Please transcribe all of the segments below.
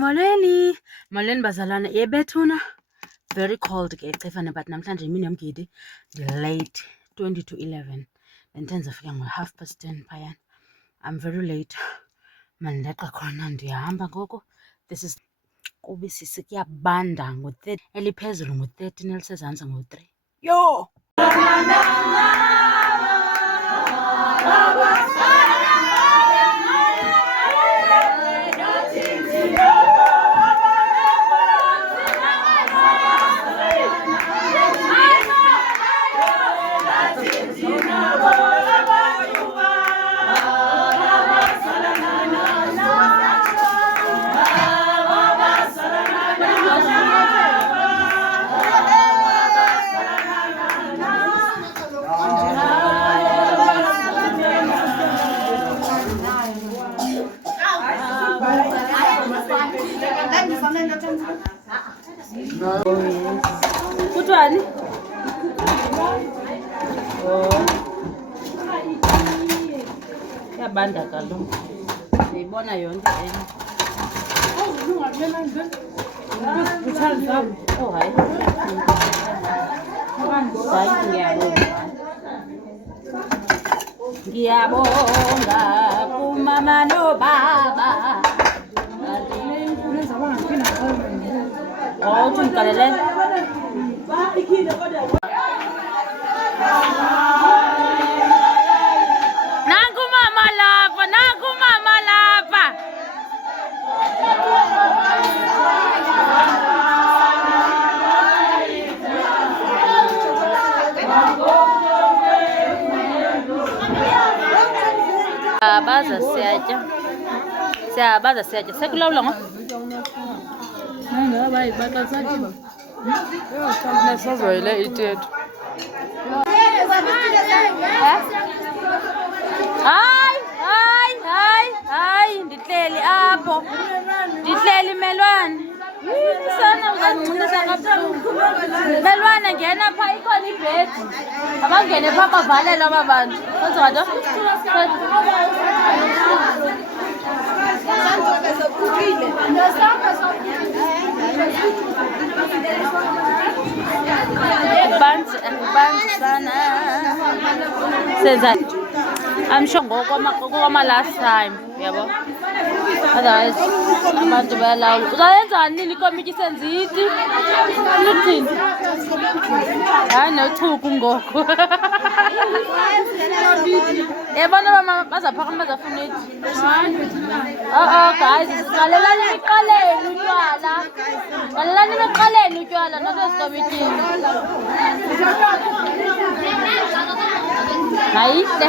Molweni bazalwane. Yebethuna. Very cold ke Stefane, but namhlanje imini yomgidi ndi-late 20 to 11. Bendithenze fika ngo-10:30 phayana. I'm very late. Mandeqa khona ndiyahamba ngoku. This is kubi sisi, kuyabanda ngo-30 eliphezulu ngo-13 elisezantsi ngo-3. Yho! Kuthiwani? Kuyabanda kaloku. Ndiyibona yonke enye. Oh, hayi. Ngiyabonga kumama nobaba. Oh, uthi ndiqalele. Nangu mama lapha, nangu mama lapha. Baza siyatya. Siyabaza siyatya. Sekulawula ngo? Hayi, baqasathi. Nesazwayile itethu. Hayi, ndihleli apho. Ndihleli melwane. Sana uzancinisa kabuhlungu. Melwane ngena pha, ikhona ibhedi. Abangene pha bavalelwe aba bantu. Kwenza nto? Banzi sana. Senza. I'm sure ngokoma last time, yabo. Otherwise abantu bayalawula. Uzayenzani nini ikomiti senziti? Luthini? Hayi nochuku ngoku. Yabona mama bazaphakama bazafuna ithi. Oh guys, qalelani iqaleni utywala. Qalelani iqaleni utywala noto esikomitini. Hayihle.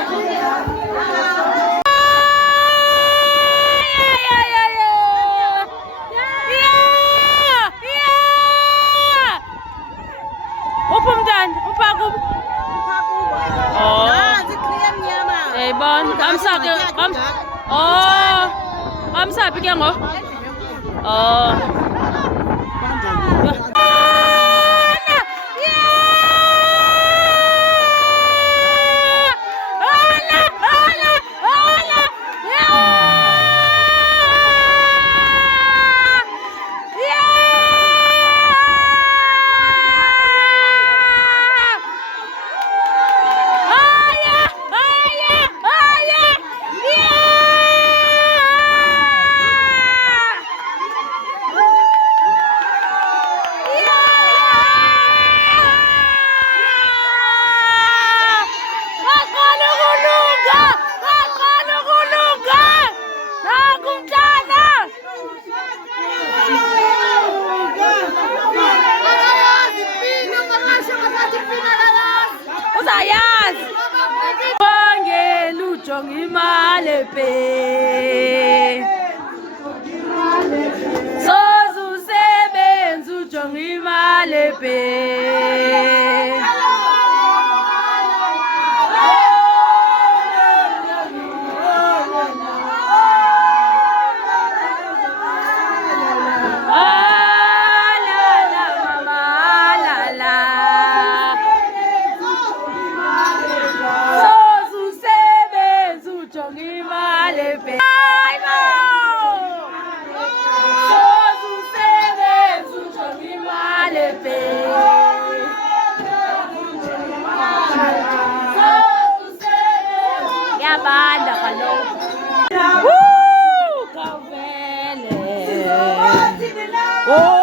Kamsaphi ke ngo? Oh. Uzayazi. Wangela ujonga imali pe. Sozusebenza ujonga imali pe. Woo! Kavele. Oh.